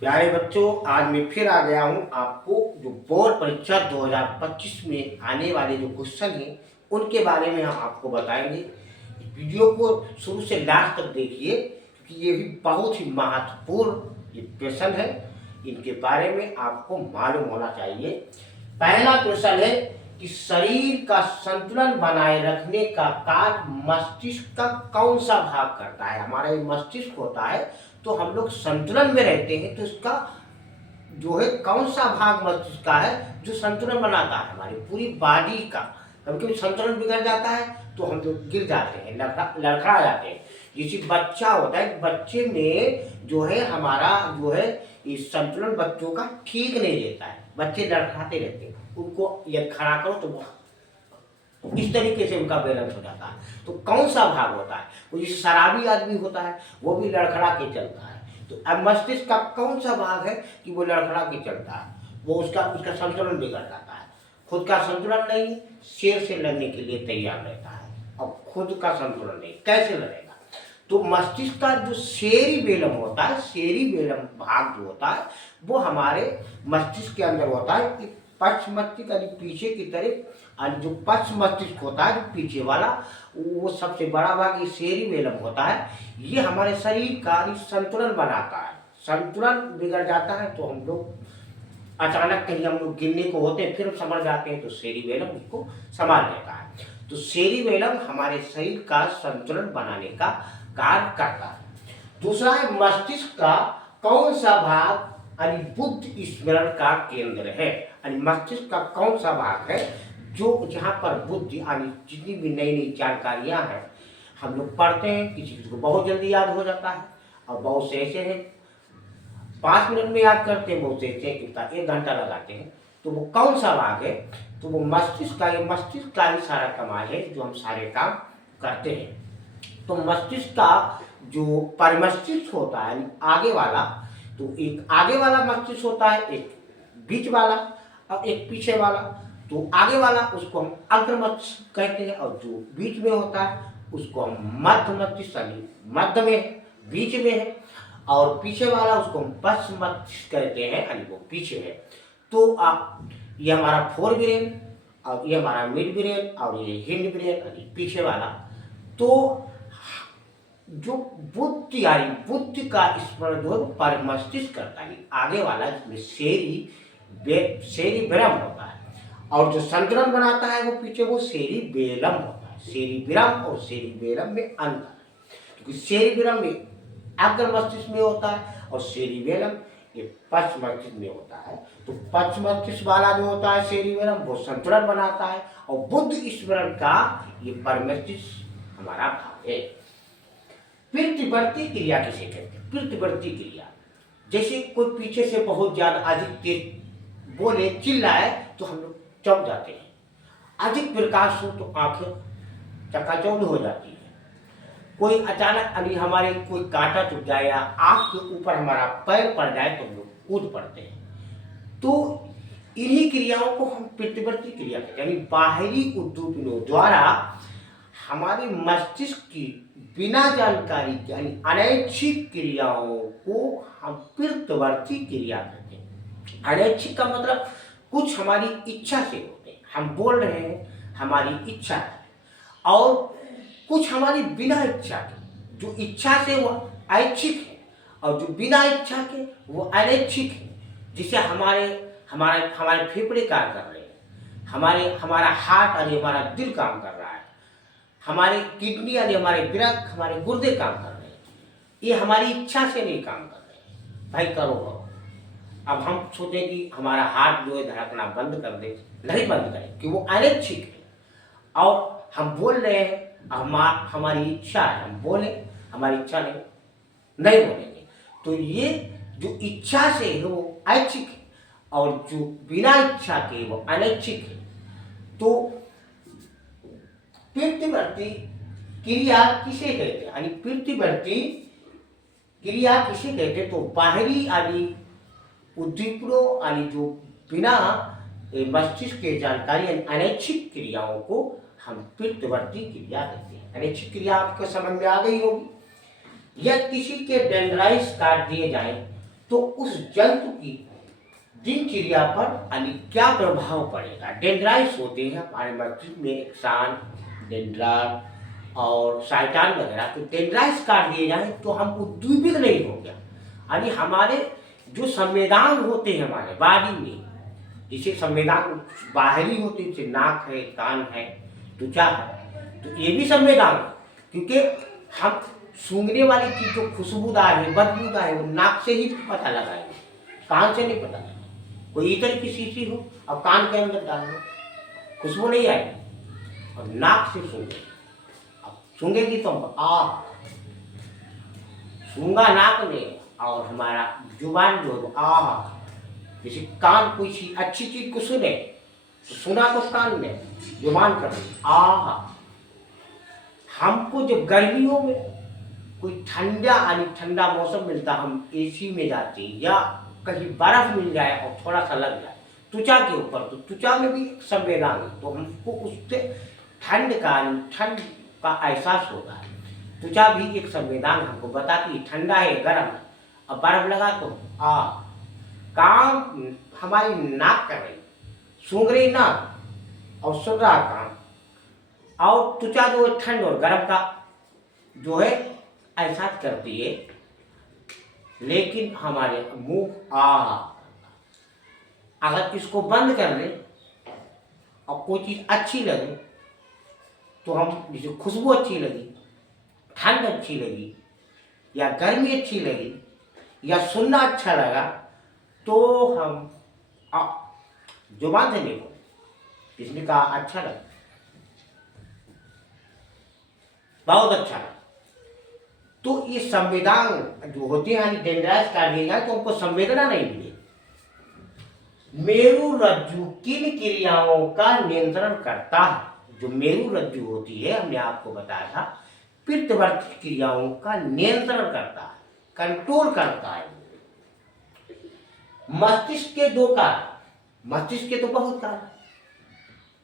प्यारे बच्चों, आज मैं फिर आ गया हूँ आपको जो बोर्ड परीक्षा 2025 में आने वाले जो क्वेश्चन हैं उनके बारे में हम आपको बताएंगे। वीडियो को शुरू से लास्ट तक देखिए क्योंकि ये भी बहुत ही महत्वपूर्ण ये क्वेश्चन है। इनके बारे में आपको मालूम होना चाहिए। पहला क्वेश्चन है कि शरीर का संतुलन बनाए रखने का कार्य मस्तिष्क का कौन सा भाग करता है। हमारा ये मस्तिष्क होता है, तो हम लोग संतुलन में रहते हैं, तो इसका जो है कौन सा भाग मस्तिष्क का है जो संतुलन बनाता है हमारी पूरी बॉडी का। कभी कभी संतुलन बिगड़ जाता है तो हम लोग गिर जाते हैं, लड़खड़ा जाते हैं। जैसे बच्चा होता है, बच्चे में जो है हमारा जो है इस संतुलन बच्चों का ठीक नहीं रहता है, बच्चे लड़खड़ाते रहते हैं। उनको यदि खड़ा करो तो इस तरीके से उनका बैलेंस हो जाता है। तो कौन सा भाग होता है? वो जैसे शराबी आदमी होता है वो भी लड़खड़ा के चलता है। तो अब मस्तिष्क का कौन सा भाग है कि वो लड़खड़ा के चलता है, वो उसका उसका संतुलन बिगड़ जाता है। खुद का संतुलन नहीं, शेर से लड़ने के लिए तैयार रहता है, और खुद का संतुलन नहीं, कैसे लड़ेगा? तो मस्तिष्क का जो सेरिबेलम होता है, सेरिबेलम भाग जो होता है वो हमारे मस्तिष्क के अंदर होता है। पश्च मस्तिष्क यानी पीछे की तरफ, और जो पश्च मस्तिष्क होता है जो पीछे वाला, वो सबसे बड़ा भाग ये सेरिबेलम होता है। ये हमारे शरीर का संतुलन बनाता है। संतुलन बिगड़ जाता है तो हम लोग अचानक कहीं हम लोग गिरने को होते हैं, फिर समझ जाते हैं, तो सेरिबेलम उसको संभाल लेता है। तो सेरिबेलम हमारे शरीर का संतुलन बनाने का कार्य करता है। दूसरा है मस्तिष्क का कौन सा भाग यानी बुद्धि स्मरण का केंद्र है। यानी मस्तिष्क का कौन सा भाग है जो जहाँ पर बुद्धि यानी जितनी भी नई नई जानकारियाँ हैं हम लोग पढ़ते हैं, किसी को बहुत जल्दी याद हो जाता है, और बहुत से ऐसे हैं 5 मिनट में याद करते हैं, बहुत से ऐसे हैं कितना 1 घंटा लगाते हैं। तो वो कौन सा भाग है? तो वो मस्तिष्क का, ये मस्तिष्क का ही सारा कमाल है जो हम सारे काम करते हैं। तो मस्तिष्क का जो परिमस्तिष्क होता है आगे वाला, तो एक आगे वाला मस्तिष्क होता है, एक बीच वाला और एक पीछे वाला। तो आगे वाला उसको हम अग्र मस्तिष्क कहते हैं, और जो बीच में होता है उसको हम मध्य मस्तिष्क यानी मध्य में है, बीच में है, और पीछे वाला उसको हम पश्च मस्तिष्क कहते हैं यानी वो पीछे है। तो ये हमारा फोर ब्रेन, और ये हमारा मिड ब्रेन, और ये हिंड ब्रेन यानी पीछे वाला। तो जो बुद्धि यानी बुद्धि का स्मरण जो है परिमस्तिष्क करता है आगे वाला, जिसमें सेरिबेलम होता है, और जो संतुलन बनाता है वो पीछे, वो सेरिबेलम होता है। सेरिबेलम और सेरिबेलम में अंतर है, क्योंकि सेरिबेलम में अग्र मस्तिष्क में होता है और सेरिबेलम ये पश्च मस्तिष्क में होता है। तो पश्च मस्तिष्क वाला जो होता है सेरिबेलम, वो संतुलन बनाता है, और बुद्धि स्मरण का ये परिमस्तिष्क हमारा भाग है। प्रतिवर्ती क्रिया किसे कहते हैं? प्रतिवर्ती क्रिया, जैसे कोई पीछे से बहुत ज्यादा अधिक तेज बोले, चिल्लाए, तो हम लोग चौंक जाते हैं। अधिक प्रकाश हो तो आंखें चकाचौंध हो जाती है। कोई अचानक अभी हमारे कोई कांटा चुभ जाए या आंख के ऊपर हमारा पैर पड़ जाए तो हम लोग कूद पड़ते हैं। तो इन्हीं क्रियाओं को हम प्रतिवर्ती क्रिया कहते हैं, यानी बाहरी उद्दीपनों द्वारा हमारे मस्तिष्क की बिना जानकारी के यानी अनैच्छिक क्रियाओं को हम प्रतिवर्ती क्रिया कहते हैं। अनैच्छिक का मतलब कुछ हमारी इच्छा से होते हैं, हम बोल रहे हैं हमारी इच्छा है, और कुछ हमारी बिना इच्छा के, जो इच्छा से वो ऐच्छिक है, और जो बिना इच्छा के वो अनैच्छिक है। जिसे हमारे हमारे हमारे फेफड़े कार्य कर रहे हैं, हमारा हार्ट यानी हमारा दिल काम कर रहा है, हमारे किडनी यानी हमारे वृक्क, हमारे गुर्दे काम कर रहे हैं। ये हमारी इच्छा से नहीं काम कर रहे हैं, भाई करो करो। अब हम सोचें कि हमारा हार्ट जो है धड़कना बंद कर दे, नहीं बंद करें कि वो अनैच्छिक है, और हम बोल रहे हैं हमारी इच्छा है, हम बोले, हमारी इच्छा नहीं बोलेंगे। तो ये जो इच्छा से है वो ऐच्छिक है, और जो बिना इच्छा के वो अनैच्छिक है। तो प्रतिवर्ती क्रिया किसे कहते हैं? यानी प्रतिवर्ती क्रिया किसे कहते हैं? तो बाहरी आदि उद्दीपनों यानी जो बिना मस्तिष्क के जानकारी अनैच्छिक क्रियाओं को हम प्रतिवर्ती क्रिया कहते हैं। अनैच्छिक क्रिया आपको समझ में आ गई होगी। यदि किसी के डेंड्राइट्स काट दिए जाएं तो उस जंतु की दिनचर्या पर यानी क्या प्रभाव पड़ेगा। डेंड्राइट्स होते हैं हमारे मस्तिष्क में, एक्सान, डेंड्रान और शैतान वगैरह। तो डेंड्राइट्स काट दिए जाए तो हम उद्दीपित नहीं हो गया, यानी हमारे जो संवेदन होते हैं हमारे बॉडी में, जैसे संवेदन बाहरी होते हैं, जैसे नाक है, कान है, त्वचा है, तो ये भी संवेदन है। क्योंकि हम सूंघने वाली चीज जो खुशबूदार है, बदबूदार है, वो नाक से ही पता लगाएंगे, कान से नहीं पता लगाएंगे। कोई इतर की शीशी हो और कान के अंदर डाल दो, खुशबू नहीं आएगी। और नाक से सूंघे, अब सूंघेगी तो सूंघा नाक ने, और हमारा जुबान जो है आ, जैसे कान कोई चीज अच्छी चीज को सुने तो सुना तो कान में, जुबान कर आ। हमको जब गर्मियों में कोई ठंडा यानी ठंडा मौसम मिलता, हम एसी में जाते हैं या कहीं बर्फ मिल जाए और थोड़ा सा लग जाए त्वचा के ऊपर, तो त्वचा में भी संवेदन है, तो हमको उससे ठंड का एहसास होता है। त्वचा भी एक संवेदन हमको बताती है ठंडा है, गर्म है। अब बर्फ लगा तो काम हमारी नाक कर रही, सूंघ रही नाक और सुन रहा काम, और त्वचा जो है ठंड और गर्म का जो है एहसास करती है। लेकिन हमारे मुंह अगर इसको बंद कर ले और कोई चीज अच्छी लगे तो हम, जैसे खुशबू अच्छी लगी, ठंड अच्छी लगी, या गर्मी अच्छी लगी, या सुनना अच्छा लगा, तो हम जुबान से नहीं बोले, इसने कहा अच्छा लगा, बहुत अच्छा लगा। तो ये संवेदन जो होते हैं, यानी डेंड्राइट्स काट दिए जाए तो उनको संवेदना नहीं मिले। मेरुरज्जु किन क्रियाओं का नियंत्रण करता है। जो मेरुरज्जु होती है, हमने आपको बताया था, पित्तवर्ती क्रियाओं का नियंत्रण करता है, कंट्रोल करता है। मस्तिष्क के दो कार्य, मस्तिष्क के तो बहुत कार्य,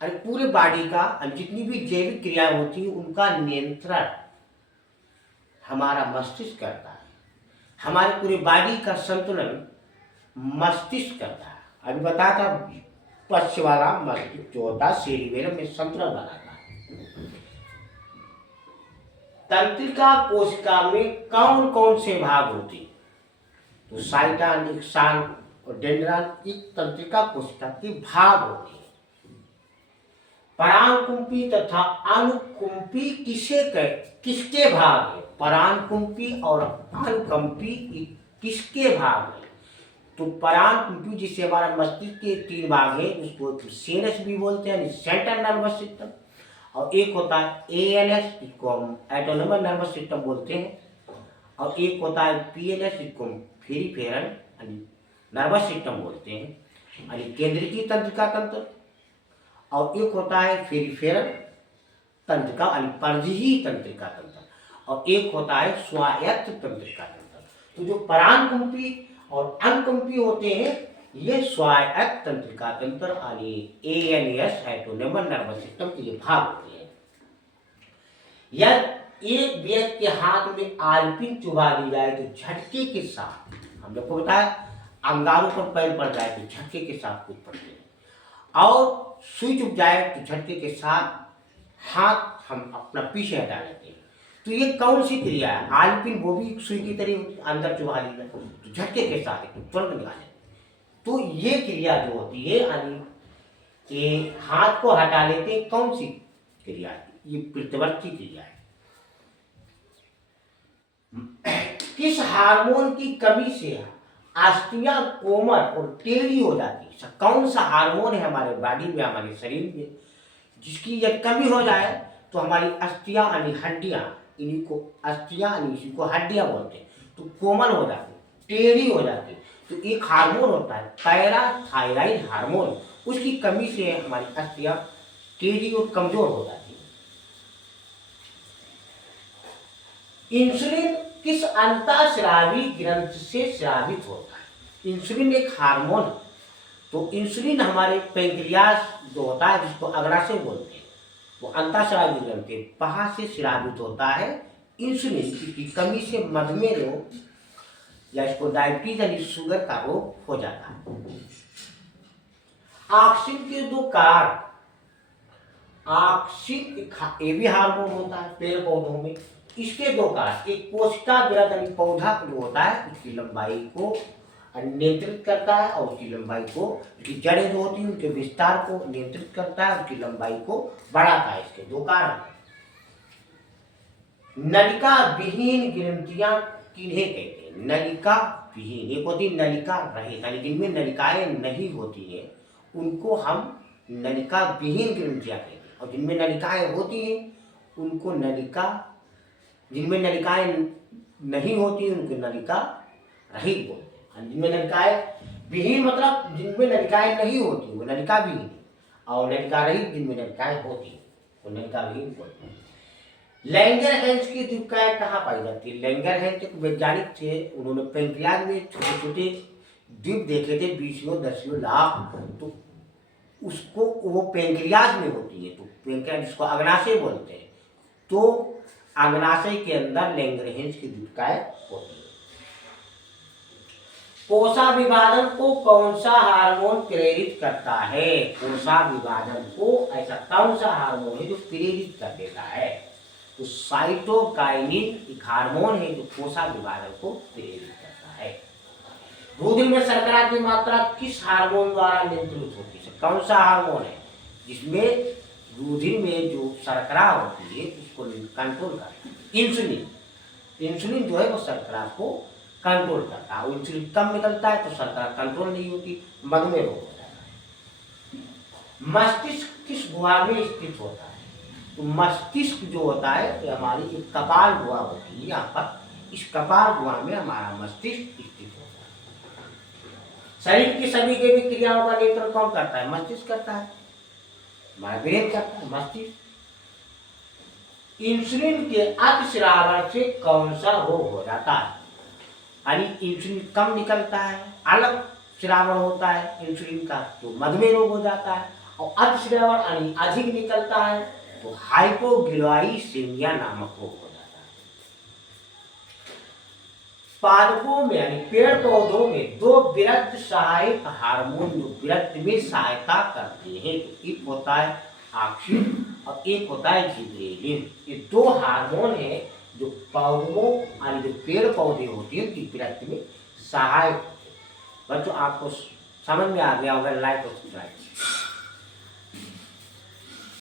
अरे पूरे बॉडी का जितनी भी जैविक क्रियाएं होती है उनका नियंत्रण हमारा मस्तिष्क करता है। हमारे पूरे बॉडी का संतुलन मस्तिष्क करता है। अभी बताया था पक्ष वाला मस्तिष्क जो होता है सेरिबेलम में संतुलन बनाता है। तंत्रिका कोशिका में कौन कौन से भाग होते हैं, तो साइटन, एक्सान और डेंड्रान एक तंत्रिका कोशिका के भाग होते हैं। पराणकुंपी तथा अनुकुंपी किसके भाग है। पराणकुंपी और अनुकंपी किसके भाग है। तो पराणकुंपी जिससे हमारा मस्तिष्क के 3 भाग है, उसको सीएनएस भी बोलते हैं, सेंट्रल नर्वस सिस्टम, और एक होता है एएनएस, जिसको हम ऑटोनोमस नर्वस सिस्टम बोलते हैं, और एक होता है पीएनएस, जिसको हम पेरिफेरल नर्वस सिस्टम बोलते हैं, यानी केंद्रीय तंत्रिका तंत्र, और एक होता है पेरिफेरल तंत्रिका यानी परिधीय तंत्रिका तंत्र, और एक होता है स्वायत्त तंत्रिका तंत्र। तो जो पराणकुंपी और अनुकंपी होते हैं, ये स्वायत्त तंत्रिका तंत्र यानी एएनएस, ऑटोनोमस नर्वस सिस्टम के ये भाग होते हैं। यदि एक व्यक्ति के हाथ में आलपिन चुभा दी जाए तो झटके के साथ, हम लोग को बताया अंगारों पर पैर पड़ जाए तो झटके के साथ कूद पड़ते हैं, और सुई चुभ जाए तो झटके के साथ हाथ हम अपना पीछे हटा लेते हैं। तो ये कौन सी क्रिया है। आलपिन वो भी सुई की तरह होती है, अंदर चुभा दी जाए तो झटके के साथ तुरंत निकाले। तो ये क्रिया जो होती है यानी ये हाथ को हटा लेते हैं, कौन सी क्रिया है, ये पित्तवर्ती क्रिया है। किस हार्मोन की कमी से अस्थियां कोमल और टेढ़ी हो जाती है। कौन सा हार्मोन है हमारे बॉडी में, हमारे शरीर में, जिसकी यदि कमी हो जाए तो हमारी अस्थियां यानी हड्डियां, इन्हीं को अस्थियां यानी इसी को हड्डियां बोलते हैं, तो कोमल हो जाती, टेढ़ी हो जाती। तो एक हार्मोन होता है पैराथायराइड हार्मोन, उसकी कमी से हमारी अस्थियां टेढ़ी और कमजोर हो जाती है। इंसुलिन किस अंतःस्रावी ग्रंथि से स्रावित होता है। इंसुलिन एक हार्मोन है, तो इंसुलिन हमारे पैंक्रियास जो होता है, जिसको अग्नाशय बोलते हैं, वो अंतःस्रावी ग्रंथि वहां से स्रावित होता है। इंसुलिन की कमी से मधुमेह रोग या इसको डायबिटीज यानी शुगर का रोग हो जाता है। ऑक्सिन के दो कार, ऑक्सिन ये भी हार्मोन होता है पेड़ पौधों में। इसके दो कार, एक कोशिका वृत्त यानी पौधा जो होता है उसकी लंबाई को नियंत्रित करता है और उसकी लंबाई को, उसकी जड़ें जो होती है उनके विस्तार को नियंत्रित करता है, उसकी लंबाई को बढ़ाता है। इसके दो कारण। नलिका विहीन ग्रंथियां किन्हें कहते हैं? नलिका विहीन, एक होती नलिका रहित यानी जिनमें नलिकाएं नहीं होती हैं उनको हम नलिका विहीन ग्रंथियां कहते हैं, और जिनमें नलिकाएं होती हैं उनको नलिका, जिनमें नलिकाएं नहीं होती उनको नलिका रहित बोलते हैं। जिनमें नलिकाएं विहीन मतलब जिनमें नलिकाएं नहीं होती वो नलिका विहीन, और नलिका रहित जिनमें नलिकाएं होती वो नलिका विहीन बोलते हैं। लैंगरहैंस की द्वीपकाएं कहाँ पाई जाती है? लैंगरहैंस एक वैज्ञानिक थे, उन्होंने पेंक्रियाज में छोटे छोटे द्वीप देखे थे 20-10 लाख, तो उसको वो पेंक्रियाज में होती है, तो पेंक्रियाज जिसको अग्नाशय बोलते हैं, तो अग्नाशय के अंदर लैंगरहैंस की द्वीपकाएं होती है। कोशा विभाजन को कौन सा हार्मोन प्रेरित करता है? कोशा विभाजन को ऐसा कौन सा हार्मोन है जो प्रेरित कर देता है? तो साइटोकाइनिन एक हार्मोन है जो कोशा विभाजन को प्रेरित करता है। रुधिर में शर्करा की मात्रा किस हार्मोन द्वारा नियंत्रित होती है? कौन सा हार्मोन है जिसमें रुधिर में जो शर्करा होती है उसको कंट्रोल करता है? इंसुलिन। इंसुलिन जो है वो शर्करा को कंट्रोल करता है। इंसुलिन कम निकलता है तो शर्करा कंट्रोल नहीं होती, मधुमेह रोग हो जाता है। मस्तिष्क किस गुहा में स्थित होता है? तो मस्तिष्क जो होता है तो हमारी एक कपाल गुहा होती है, यहाँ पर इस कपाल गुहा में हमारा मस्तिष्क स्थित होता है। शरीर की सभी जैविक क्रियाओं का नियंत्रण कौन करता है? मस्तिष्क करता है, हमारा ब्रेन करता है, मस्तिष्क। इंसुलिन के अतिस्रावन से कौन सा रोग हो जाता है? यानी इंसुलिन कम निकलता है, अलग स्रावन होता है इंसुलिन का, तो मधुमेह रोग हो जाता है। और अतिस्रावन यानी अधिक निकलता है तो हाइपोग्लाइसेमिया नामक रोग हो जाता है। पादपों में यानी पेड़ पौधों में दो वृद्ध सहायक हार्मोन जो वृद्धि में सहायता करते हैं, तो एक होता है ऑक्सिन और एक होता है जिबरेलिन। ये दो हार्मोन है जो पौधों यानी जो पेड़ पौधे होते हैं उनकी वृद्धि में सहायक होते हैं। बच्चों आपको समझ में आ गया होगा, लाइक और सब्सक्राइब।